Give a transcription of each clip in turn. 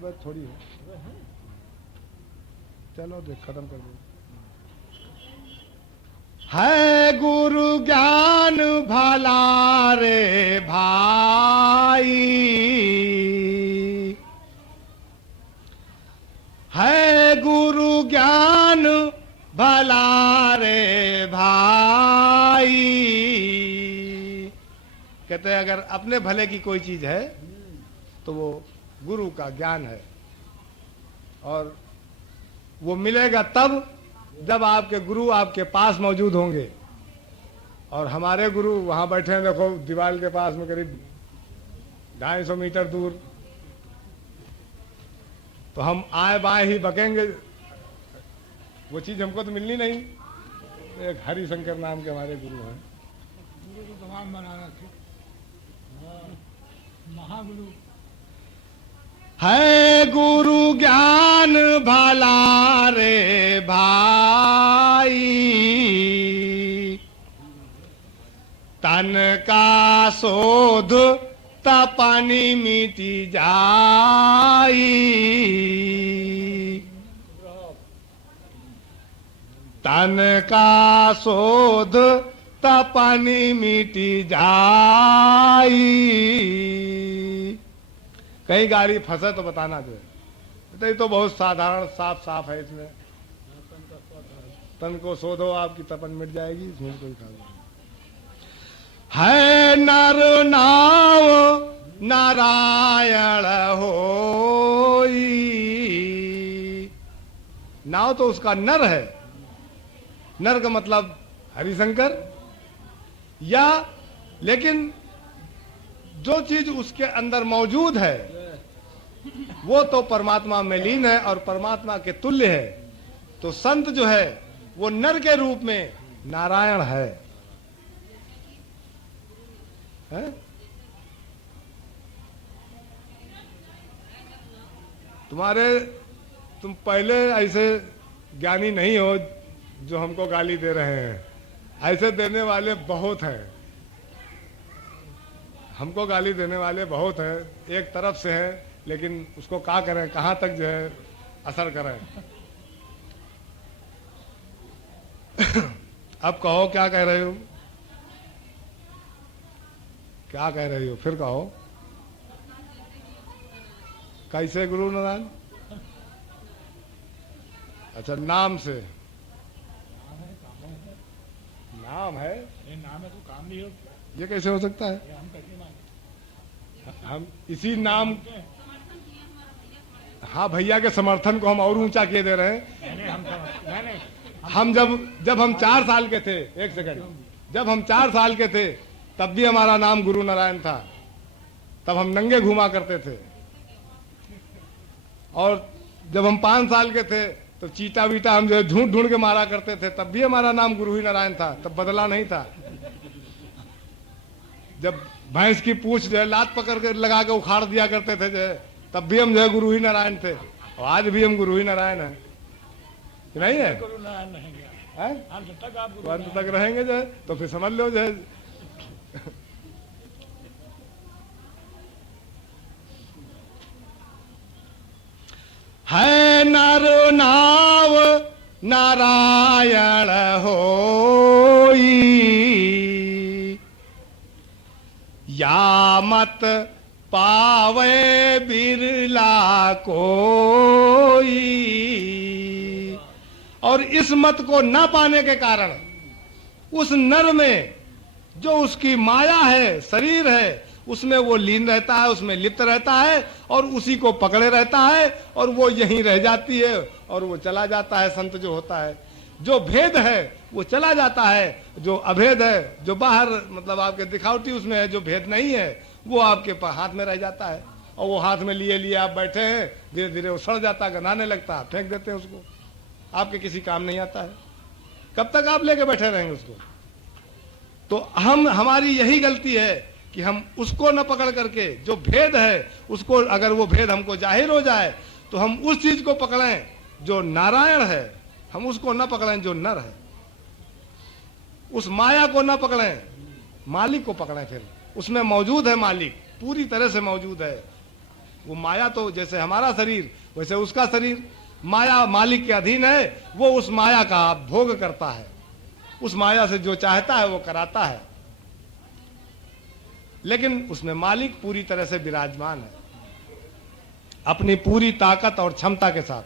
अबे थोड़ी है, चलो देख खत्म कर दो। है गुरु ज्ञान भला रे भाई, है गुरु ज्ञान भला रे भाई। कहते हैं अगर अपने भले की कोई चीज है तो वो गुरु का ज्ञान है, और वो मिलेगा तब जब आपके गुरु आपके पास मौजूद होंगे। और हमारे गुरु वहां बैठे हैं, देखो दीवार के पास में करीब 250 मीटर दूर। तो हम आए बाएं ही बकेंगे, वो चीज हमको तो मिलनी नहीं। एक हरिशंकर नाम के हमारे गुरु हैं, गुरु को तमाम बनाना थी, महागुरु है गुरु ज्ञान भला रे भाई। तन का शोध तपनी मिटी जाई, तन का शोध तपनी मिटी जाई। कहीं गाड़ी फंसे तो बताना जो है, ये तो बहुत साधारण साफ साफ है। इसमें तन को शोधो आपकी तपन मिट जाएगी, इसमें कोई खास नहीं है। नर नाम नारायण होई, नाव तो उसका नर है, नर का मतलब हरिशंकर। या लेकिन जो चीज उसके अंदर मौजूद है वो तो परमात्मा में लीन है और परमात्मा के तुल्य है। तो संत जो है वो नर के रूप में नारायण है, तुम पहले ऐसे ज्ञानी नहीं हो जो हमको गाली दे रहे हैं। ऐसे देने वाले बहुत हैं, हमको गाली देने वाले बहुत हैं, एक तरफ से है, लेकिन उसको क्या करें, कहां तक जो है असर करें। अब कहो क्या कह रहे हो, क्या कह रही हो, फिर कहो। कैसे गुरु नारायण? अच्छा नाम से, नाम है, नाम है तो काम नहीं हो, ये कैसे हो सकता है? हम कैसे माने? हम इसी नाम, हाँ भैया के समर्थन को हम और ऊंचा किए दे रहे हैं। हम जब हम 4 साल के थे, एक सेकंड, जब हम 4 साल के थे तब भी हमारा नाम गुरु नारायण था। तब हम नंगे घुमा करते थे। और जब हम 5 साल के थे तो चीटा वीटा हम जो है ढूंढ ढूंढ के मारा करते थे, तब भी हमारा नाम गुरु ही नारायण था, तब बदला नहीं था। जब भैंस की पूंछ जो है लात पकड़ के लगा के उखाड़ दिया करते थे जो है, तब भी हम जो है गुरु ही नारायण थे, और आज भी हम गुरु ही नारायण हैं, नहीं है? गुरु नारायण रहेंगे, अंत तक रहेंगे जो है, तो फिर समझ लो जो है। है नर नाव नारायण होई, या मत पावे बिरला कोई। और इस मत को न पाने के कारण उस नर में जो उसकी माया है, शरीर है, उसमें वो लीन रहता है, उसमें लिप्त रहता है और उसी को पकड़े रहता है, और वो यहीं रह जाती है और वो चला जाता है। संत जो होता है, जो भेद है वो चला जाता है, जो अभेद है, जो बाहर मतलब आपके दिखावटी उसमें है, जो भेद नहीं है वो आपके हाथ में रह जाता है। और वो हाथ में लिए लिए आप बैठे हैं, धीरे धीरे वो सड़ जाता है, गंधाने लगता है, फेंक देते हैं उसको, आपके किसी काम नहीं आता है। कब तक आप लेके बैठे रहेंगे उसको? तो हमारी यही गलती है कि हम उसको न पकड़ करके जो भेद है उसको, अगर वो भेद हमको जाहिर हो जाए तो हम उस चीज को पकड़ें जो नारायण है, हम उसको न पकड़ें जो नर है। उस माया को न पकड़ें, मालिक को पकड़ें। फिर उसमें मौजूद है मालिक, पूरी तरह से मौजूद है। वो माया तो जैसे हमारा शरीर वैसे उसका शरीर, माया मालिक के अधीन है, वो उस माया का भोग करता है, उस माया से जो चाहता है वो कराता है, लेकिन उसमें मालिक पूरी तरह से विराजमान है अपनी पूरी ताकत और क्षमता के साथ।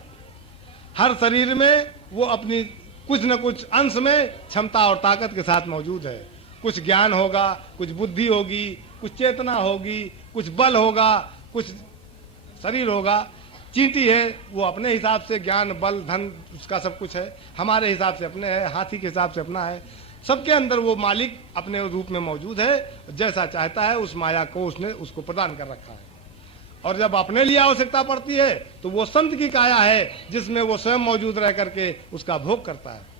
हर शरीर में वो अपनी कुछ न कुछ अंश में क्षमता और ताकत के साथ मौजूद है। कुछ ज्ञान होगा, कुछ बुद्धि होगी, कुछ चेतना होगी, कुछ बल होगा, कुछ शरीर होगा। चींटी है वो अपने हिसाब से ज्ञान बल धन उसका सब कुछ है, हमारे हिसाब से अपने है, हाथी के हिसाब से अपना है। सबके अंदर वो मालिक अपने रूप में मौजूद है, जैसा चाहता है उस माया को उसने उसको प्रदान कर रखा है। और जब अपने लिए आवश्यकता पड़ती है तो वो संत की काया है जिसमें वो स्वयं मौजूद रह करके उसका भोग करता है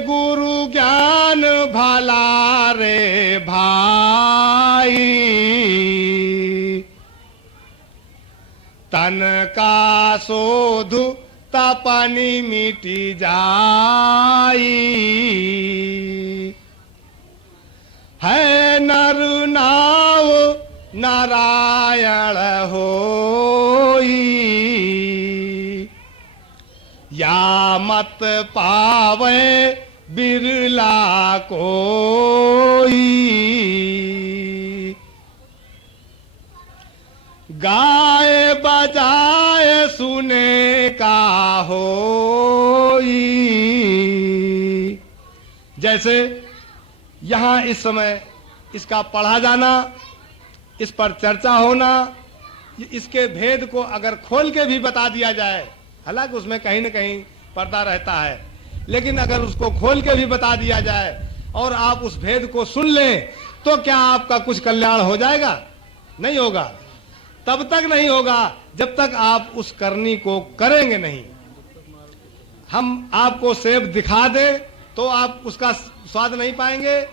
गुरु ज्ञान भला रे भाई, तन का शोध तपनी मिटी जाई, है नर नाव नारायण होई, या मत पावे बिरला कोई, गाए बजाए सुने का होई। जैसे यहाँ इस समय इसका पढ़ा जाना, इस पर चर्चा होना, इसके भेद को अगर खोल के भी बता दिया जाए, हालांकि उसमें कहीं न कहीं पर्दा रहता है, लेकिन अगर उसको खोल के भी बता दिया जाए और आप उस भेद को सुन लें तो क्या आपका कुछ कल्याण हो जाएगा? नहीं होगा। तब तक नहीं होगा जब तक आप उस करनी को करेंगे नहीं। हम आपको सेब दिखा दें तो आप उसका स्वाद नहीं पाएंगे,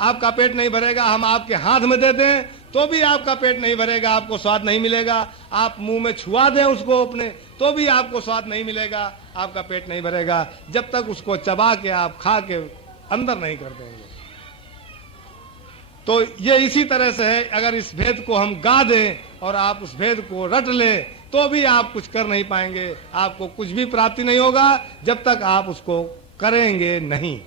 आपका पेट नहीं भरेगा। हम आपके हाथ में दे दें तो भी आपका पेट नहीं भरेगा, आपको स्वाद नहीं मिलेगा। आप मुंह में छुआ दें उसको अपने तो भी आपको स्वाद नहीं मिलेगा, आपका पेट नहीं भरेगा, जब तक उसको चबा के आप खा के अंदर नहीं कर देंगे। तो ये इसी तरह से है, अगर इस भेद को हम गा दें और आप उस भेद को रट लें तो भी आप कुछ कर नहीं पाएंगे, आपको कुछ भी प्राप्ति नहीं होगा जब तक आप उसको करेंगे नहीं।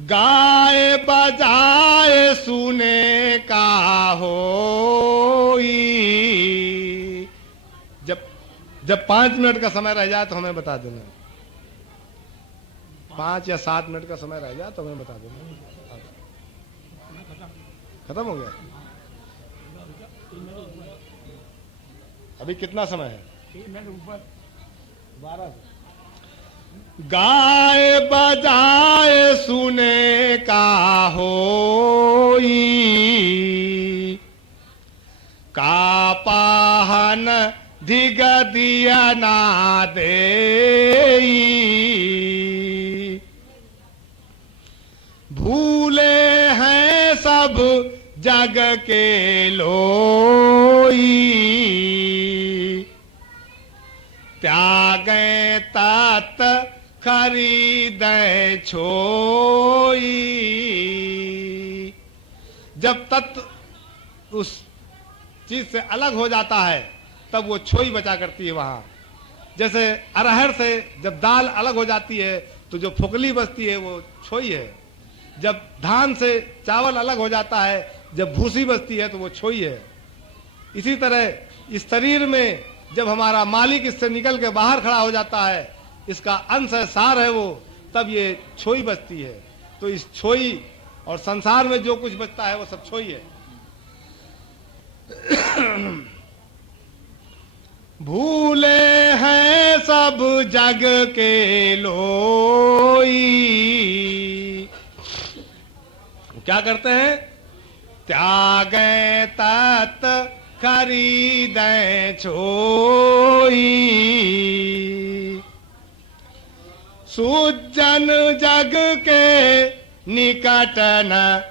गाए बजाए सुने का होई। जब 5 मिनट का समय रह जाए तो हमें बता देना। 5 या 7 मिनट का समय रह जाए तो हमें बता देना। खत्म हो गया? अभी कितना समय है? 3 मिनट ऊपर 12। गाए बजाए सुने का होई, का पाहन धिग दिया ना देई, भूले हैं सब जग के लोई, त्यागे तात खरीदे छोई। जब तत्व उस चीज से अलग हो जाता है तब वो छोई बचा करती है वहां। जैसे अरहर से जब दाल अलग हो जाती है तो जो फुकली बचती है वो छोई है। जब धान से चावल अलग हो जाता है, जब भूसी बचती है तो वो छोई है। इसी तरह इस शरीर में जब हमारा मालिक इससे निकल के बाहर खड़ा हो जाता है, इसका अंश है, सार है वो, तब ये छोई बचती है। तो इस छोई और संसार में जो कुछ बचता है वो सब छोई है। भूले हैं सब जग के लोई, क्या करते हैं? त्यागे तत् खरीदे छोई, सुजन जग के निकट न,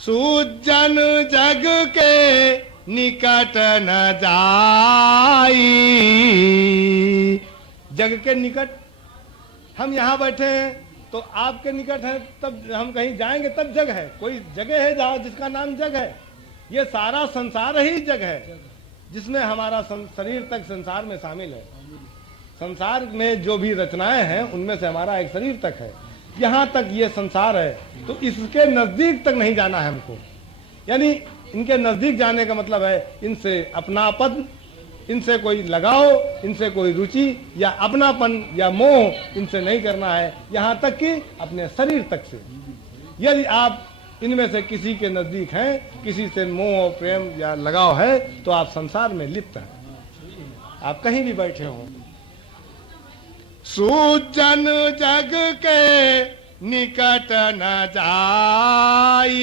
सुजन जग के निकट न जाई। जग के निकट हम यहाँ बैठे हैं तो आपके निकट है, तब हम कहीं जाएंगे तब जग है, कोई जगह है जहाँ जिसका नाम जग है। ये सारा संसार ही जग है, जिसमें हमारा शरीर तक संसार में शामिल है। संसार में जो भी रचनाएं हैं उनमें से हमारा एक शरीर तक है। यहाँ तक ये संसार है, तो इसके नजदीक तक नहीं जाना है हमको। यानी इनके नजदीक जाने का मतलब है इनसे अपनापन, इनसे कोई लगाव, इनसे कोई रुचि या अपनापन या मोह इनसे नहीं करना है, यहाँ तक कि अपने शरीर तक से। यदि आप इनमें से किसी के नजदीक हैं, किसी से मोह प्रेम या लगाव है, तो आप संसार में लिप्त हैं, आप कहीं भी बैठे हों। सुजन जग के निकट न जाई,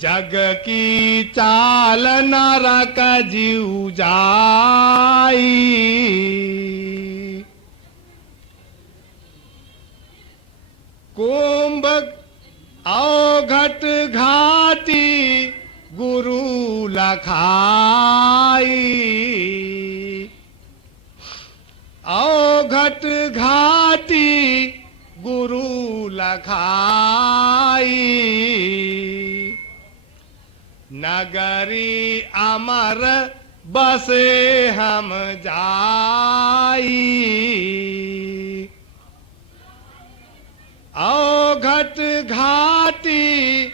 जग की चाल नरक जीव जाई। कुंभ अवघट घाटी गुरु लखाई, अवघट घाटी गुरु लखाई। नगरी अमर बसे हम जाई, अवघट घाटी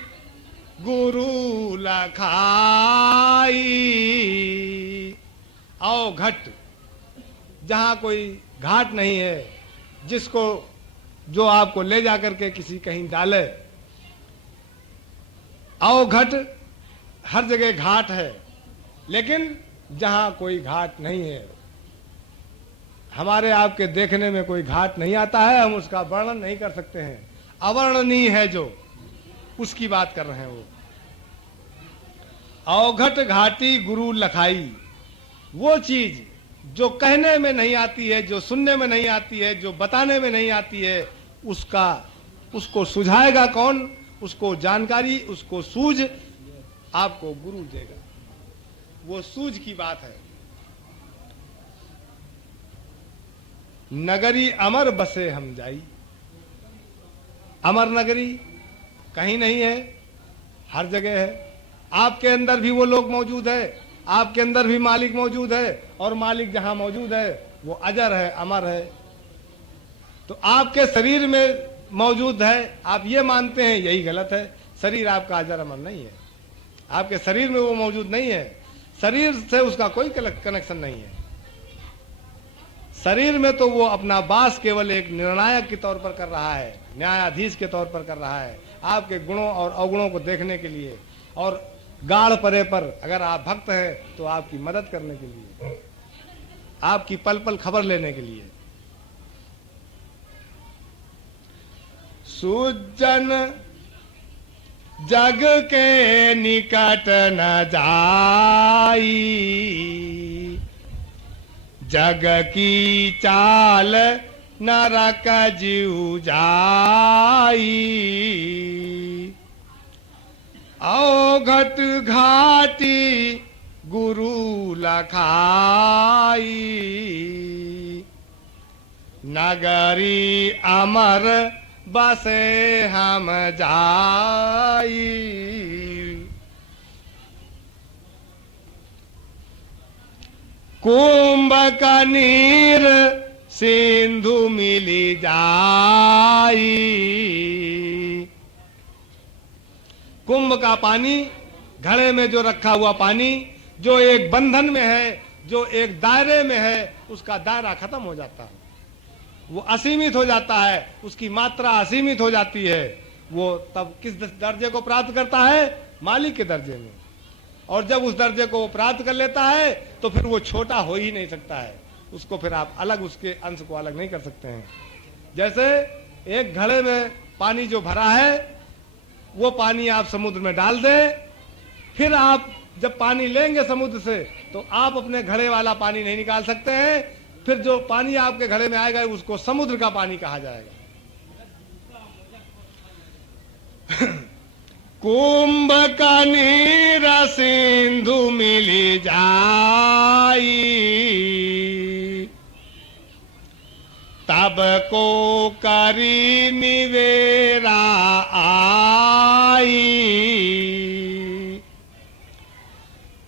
गुरु लखाई। अवघट, जहाँ कोई घाट नहीं है, जिसको जो आपको ले जाकर के किसी कहीं डाले। अवघट हर जगह घाट है, लेकिन जहाँ कोई घाट नहीं है, हमारे आपके देखने में कोई घाट नहीं आता है, हम उसका वर्णन नहीं कर सकते हैं। अवर्णनीय है जो, उसकी बात कर रहे हैं वो। अवघट घाटी गुरु लखाई, वो चीज जो कहने में नहीं आती है, जो सुनने में नहीं आती है, जो बताने में नहीं आती है, उसको सुझाएगा कौन? उसको जानकारी, उसको सूझ आपको गुरु देगा। वो सूझ की बात है। नगरी अमर बसे हम जाई, अमर नगरी कहीं नहीं है, हर जगह है। आपके अंदर भी वो लोग मौजूद है, आपके अंदर भी मालिक मौजूद है, और मालिक जहां मौजूद है वो अजर है, अमर है। तो आपके शरीर में मौजूद है, आप ये मानते हैं, यही गलत है। शरीर आपका अजर अमर नहीं है, आपके शरीर में वो मौजूद नहीं है। शरीर से उसका कोई कनेक्शन नहीं है। शरीर में तो वो अपना वास केवल एक निर्णायक के तौर पर कर रहा है, न्यायाधीश के तौर पर कर रहा है, आपके गुणों और अवगुणों को देखने के लिए, और गाढ़ परे पर अगर आप भक्त हैं तो आपकी मदद करने के लिए, आपकी पल पल खबर लेने के लिए। सुजन जग के निकट न जाई, जग की चाल नरक जीव जाई। अवघट घाटी गुरु लखाई, नगरी अमर बसे हम जाई। कुंभ का नीर सिंधु मिली जाई, कुंभ का पानी, घड़े में जो रखा हुआ पानी, जो एक बंधन में है, जो एक दायरे में है, उसका दायरा खत्म हो जाता है, वो असीमित हो जाता है, उसकी मात्रा असीमित हो जाती है। वो तब किस दर्जे को प्राप्त करता है? मालिक के दर्जे में। और जब उस दर्जे को वो प्राप्त कर लेता है तो फिर वो छोटा हो ही नहीं सकता है, उसको फिर आप अलग, उसके अंश को अलग नहीं कर सकते हैं। जैसे एक घड़े में पानी जो भरा है, वो पानी आप समुद्र में डाल दें, फिर आप जब पानी लेंगे समुद्र से तो आप अपने घड़े वाला पानी नहीं निकाल सकते हैं, फिर जो पानी आपके घड़े में आएगा उसको समुद्र का पानी कहा जाएगा। कुंभ का नीर सिंधु मिली जाई, तब को करी निवेरा आई,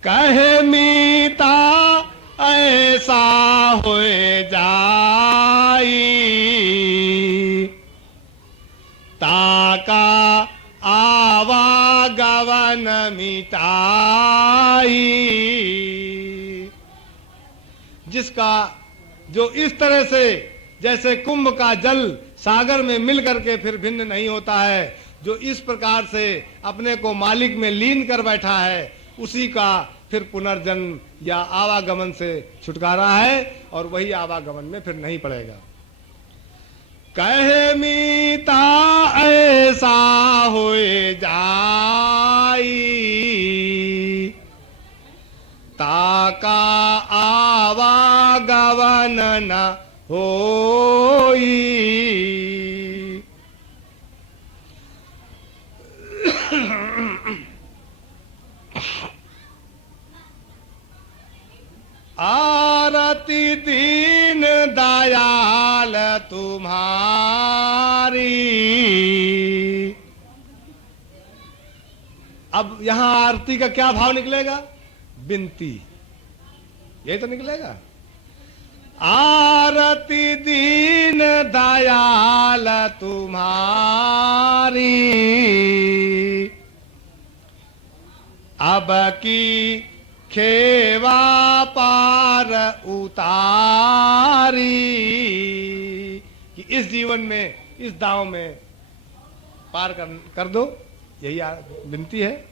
कहे मीता ऐसा हो जाई, ताका आवागमन मिटाई। जिसका जो इस तरह से जैसे कुंभ का जल सागर में मिल करके फिर भिन्न नहीं होता है, जो इस प्रकार से अपने को मालिक में लीन कर बैठा है, उसी का फिर पुनर्जन्म या आवागमन से छुटकारा है और वही आवागमन में फिर नहीं पड़ेगा। कहे मीता ऐसा हो जाई, ताका आवागमन न होई। आरती दीन दयाल तुम्हारी। अब यहां आरती का क्या भाव निकलेगा? विनती, यही तो निकलेगा। आरती दीन दयाल तुम्हारी, अब की खेवा पार उतारी, कि इस जीवन में, इस दांव में पार कर दो, यही विनती है।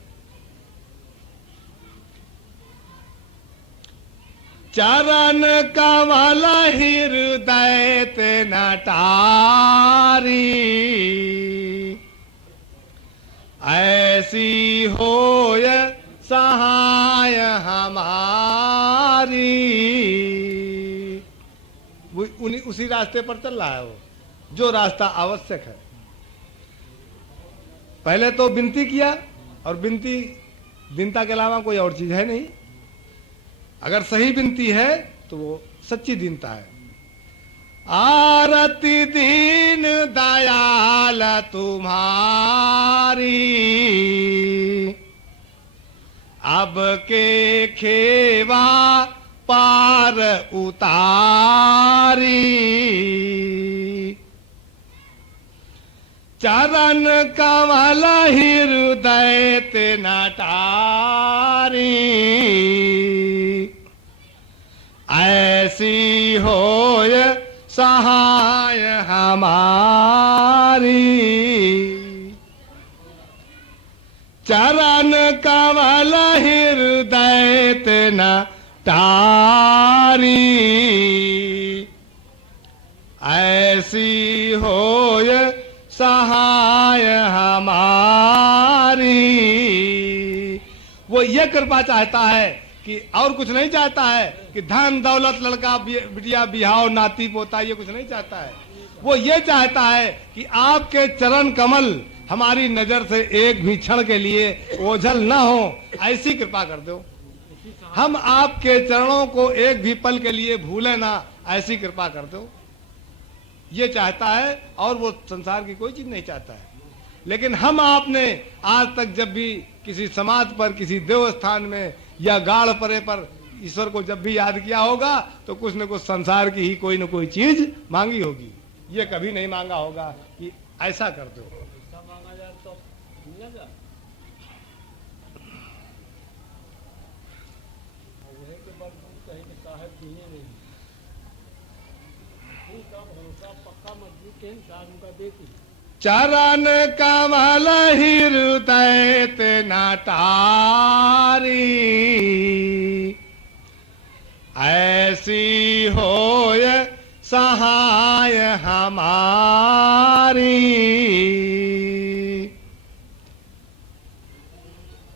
चरण कमल हृदय ते नटारी, ऐसी होय सहाय हमारी। उसी रास्ते पर चल रहा है वो, जो रास्ता आवश्यक है। पहले तो विनती किया, और विनती दीनता के अलावा कोई और चीज है नहीं। अगर सही विनती है तो वो सच्ची दीनता है। आरती दीन दयाल तुम्हारी, अब के खेवा पार उतारी। चरण कमल हृदय ते नटारी, ऐसी होय सहाय हमारी। चरण कमल हृदय ते नटारी, ऐसी होय सहाय हमारी। वो ये कृपा चाहता है कि और कुछ नहीं चाहता है कि धन दौलत लड़का बिटिया बिहाव नाती पोता, ये कुछ नहीं चाहता है। वो ये चाहता है कि आपके चरण कमल हमारी नजर से एक भी क्षण के लिए ओझल न हो, ऐसी कृपा कर दो। हम आपके चरणों को एक भी पल के लिए भूले ना, ऐसी कृपा कर दो। ये चाहता है, और वो संसार की कोई चीज नहीं चाहता है। लेकिन हम आपने आज तक जब भी किसी समाज पर, किसी देवस्थान में या गाढ़ परे पर ईश्वर को जब भी याद किया होगा, तो कुछ न कुछ संसार की ही कोई न कोई चीज मांगी होगी। ये कभी नहीं मांगा होगा कि ऐसा कर दो। चरण कमल हृदय ते नटारी, ऐसी होय सहाय हमारी।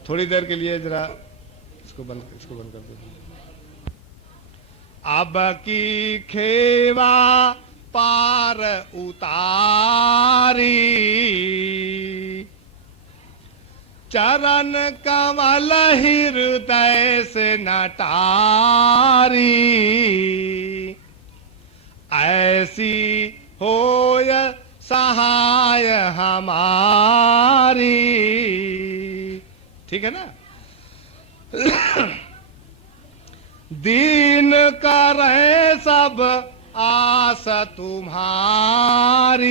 थोड़ी देर के लिए जरा इसको बंद कर दो। अब की खेवा पार उतारी, चरण कमल हृदय से नटारी, ऐसी होय सहाय हमारी। ठीक है ना। दीन करे सब आस तुम्हारी,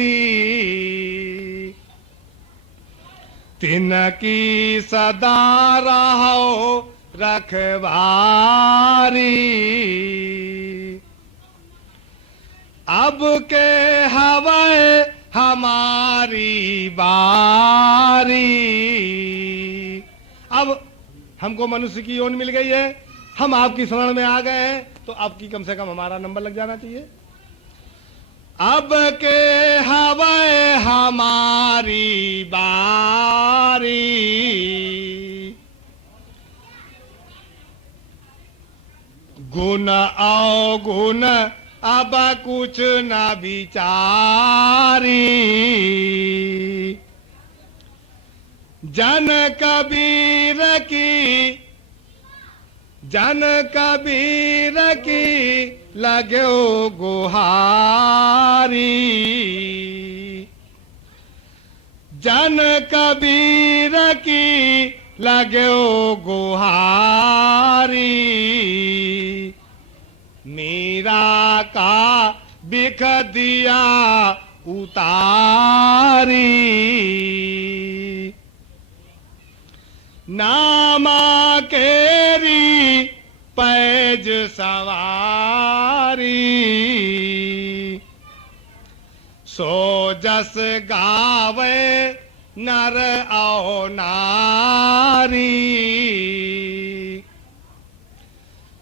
तिनकी सदा रहो रखवारी। अब के हवाए हमारी बारी। अब हमको मनुष्य की योनि मिल गई है, हम आपकी शरण में आ गए हैं, तो आपकी कम से कम हमारा नंबर लग जाना चाहिए। अब के हवाए हमारी बारी। गुण अवगुण अब कुछ न विचारी। जन कबीर की लगो गुहारी। जन कबीर की लगो गुहारी। मीरा का बिख दिया उतारी। नामा केरी पैज सवारी। सो जस गावे नर और नारी।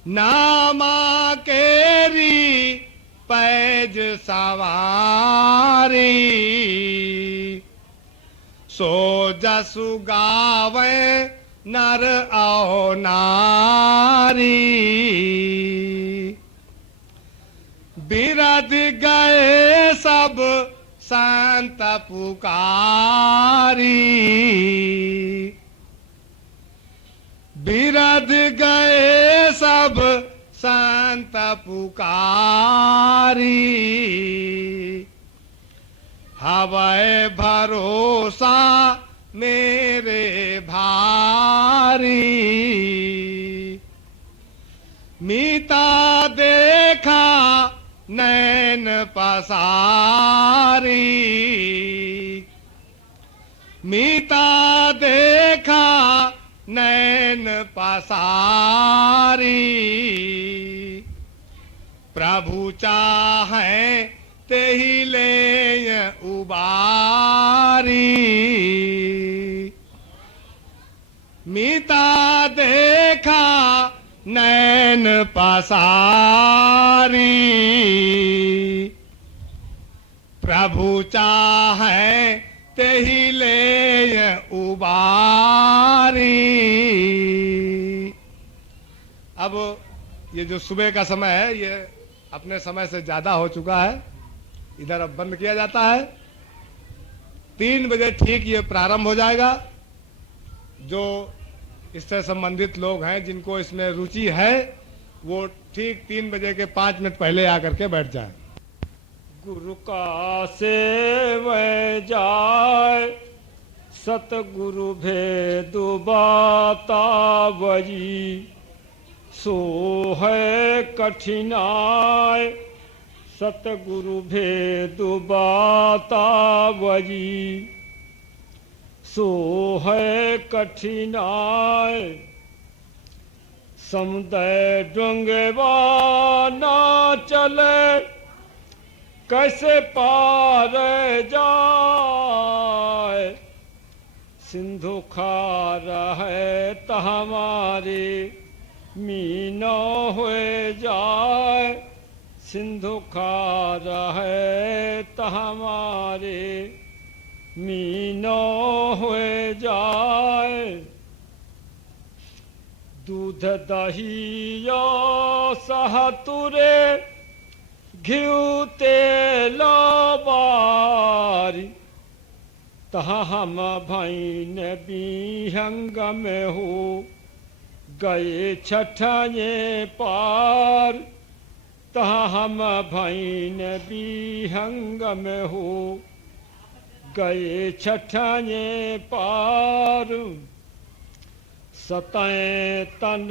नामा केरी पैज सवारी। सो जसु गावे नर और नारी। बिरध गए सब संत पुकारी। बिरध गए सब संत पुकारी। हवै भरोसा मेरे भारी। मीता देखा नैन पसारी। मीता देखा नैन पसारी। प्रभु चाहे ते ही ले उबारी। मीता देखा नैन पसारी। प्रभु चाहे ते ही ले उबारी। अब ये जो सुबह का समय है, ये अपने समय से ज्यादा हो चुका है। इधर अब बंद किया जाता है। 3 बजे ठीक ये प्रारंभ हो जाएगा। जो इससे संबंधित लोग हैं, जिनको इसमें रुचि है, वो ठीक 3 बजे के 5 मिनट पहले आकर के बैठ जाए। गुरु का सेव जाय सतगुरु भेद बतावई। सो है कठिनाई सतगुरु भेद बतावई। सो है कठिनाई समुदय डोंगवा ना चले कैसे पार जाए। सिंधु खार है त हमारे मीनो हुए जाए। सिंधु खार है त हमारे मीनो हुए जाए। दूध दही यो सहतुरे घिउ तेल बारी। तहाँ हम भैन बिहंग में हो गए छठाए पार। तहाँ हम भाई ने बिहंग में हो गए छठाने पार। सतैं तन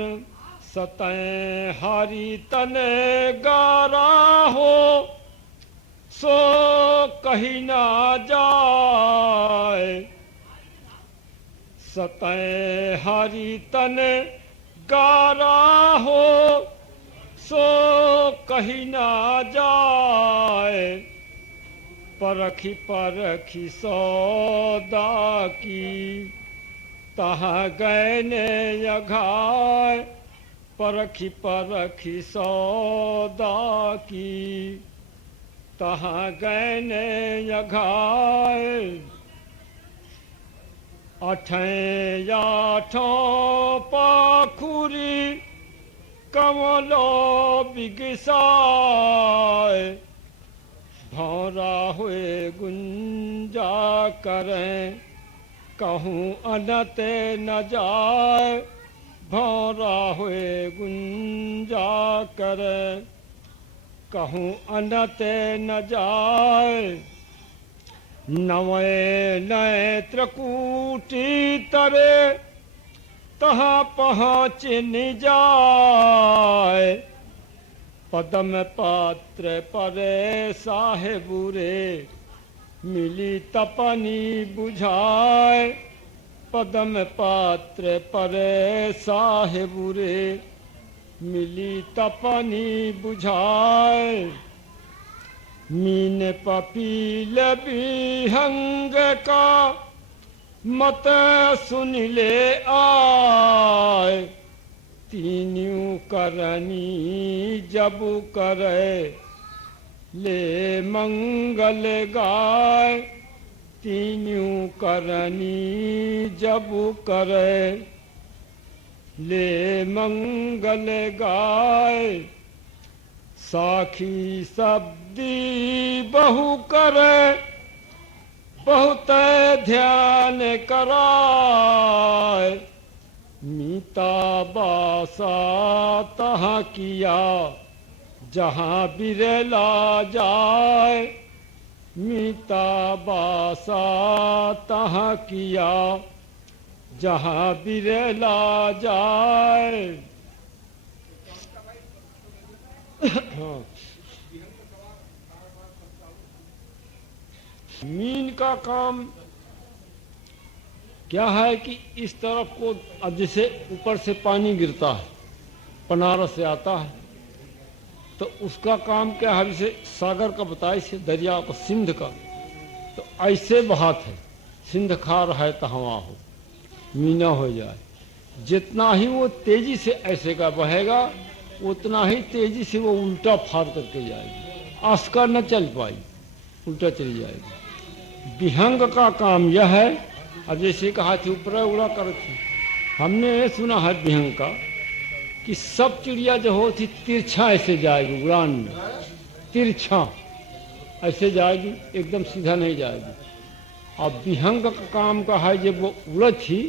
सतैं हारी तने गारा हो सो कहीं ना जाए। सतैं हारी तने गारा हो सो कहीं ना जाए। परखी परखी सौदा की तहाँ गए ने यघाय। परखी परखी सौदा की तहाँ गए ने यघाय। अठें आठों पाखुरी कमलो बिगसाए। भौरा हुए गुंजा करें कहूँ अनते न जाए। भौरा हुए गुंजा करें कहूँ अनते न जाए। नवे नए त्रकूटी तरे तहाँ पहुँच न जाए। पदम पात्र परे साहेबुरे मिली तपनी बुझाए। पदम पात्र परे साहेबुरे मिली तपनी बुझाए। मीन पपील बिहंग का मत सुन ले आए। तीन्यों करनी जब करे ले मंगल गाय। तीन्यों करनी जब करे ले मंगल गाय। साखी शब्दी बहु करे बहुत ध्यान कराए। मीता बासा तहाँ किया जहाँ बिरला जाए। मीता बासा तहाँ किया जहाँ बिरला जाए। मीन का काम क्या है कि इस तरफ को अब जैसे ऊपर से पानी गिरता है, बनारस से आता है, तो उसका काम क्या है, जैसे सागर का बताए से दरिया का सिंध का, तो ऐसे बहात है सिंध खार है तो हवा हो मीना हो जाए। जितना ही वो तेजी से ऐसे का बहेगा उतना ही तेजी से वो उल्टा फाड़ करके जाएगी, आस्का न चल पाई, उल्टा चली जाएगी। विहंग का काम यह है, अब जैसे कहा थी ऊपर उड़ा कर थी, हमने ये सुना है विहंग का कि सब चिड़िया जो होती तिरछा ऐसे जाएगी, उड़ान में तिरछा ऐसे जाएगी, एकदम सीधा नहीं जाएगी। अब विहंग का काम का है जब वो उड़त थी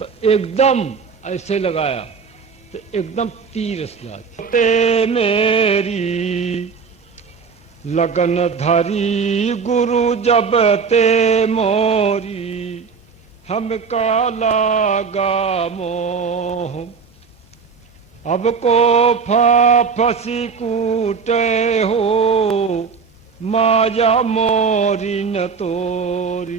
तो एकदम ऐसे लगाया तो एकदम तीर जाती। मेरी लगन धरी गुरु जब ते मोरी, हम काला गा मोह। अब को फाफसी कूटे हो माया मोरी न तोरी।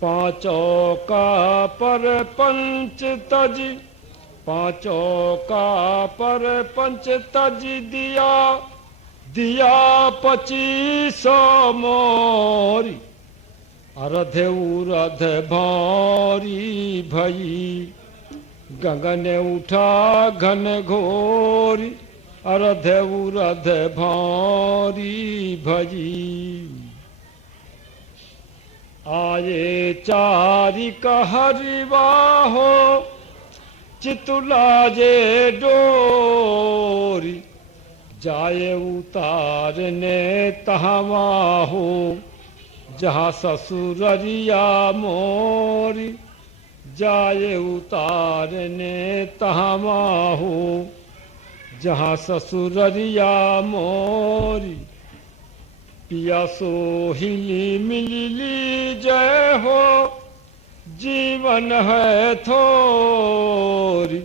पांचों का पर पंच तज, पांचों का पर पंच तज दिया, दिया 2500 मोरी। अरध उरध भारी भई, गगन उठा घन घोरी। अरध उरध भारी भजी, आये चारी कहरिवा हो, चितुला जे डोरी। जाए उतारने तहवा हो, जहाँ ससुररिया मोरी। जाए उतारने तहवा हो, जहाँ ससुररिया मोरी पिया सोहिली मिली जय हो जीवन है थोरी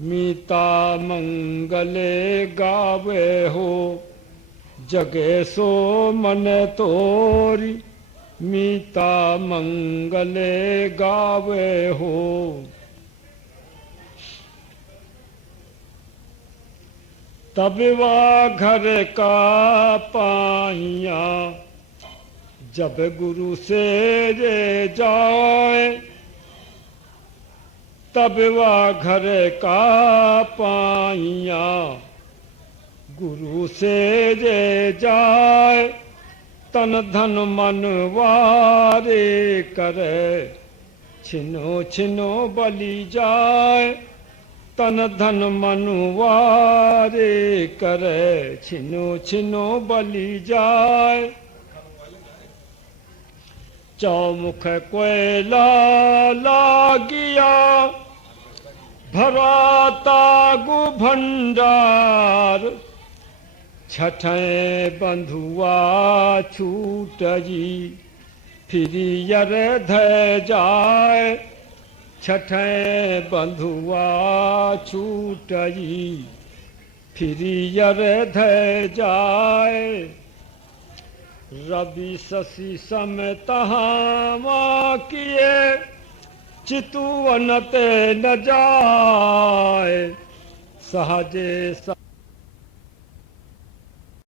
मीता मंगले गावे हो जगे सो मन तोरी मीता मंगले गावे हो। तब वा घर का पाइया जब गुरु से रे जाए तब वा घर का पाइया गुरु से रे जाए तन धन मन वारे करे छिनो छिनो बलि जाए तन धन मन वारे करे छिनो छिनो बलि जाए। चौमुख कोयला लागिया भराता गु भंडार छठे बंधुआ छूटजी फिरियर धय जाए छठे बंधुआ छूटजी फिरियर धय जाए। रवि शशि सम तहाँ किए चितुवन ते न जाए सहजे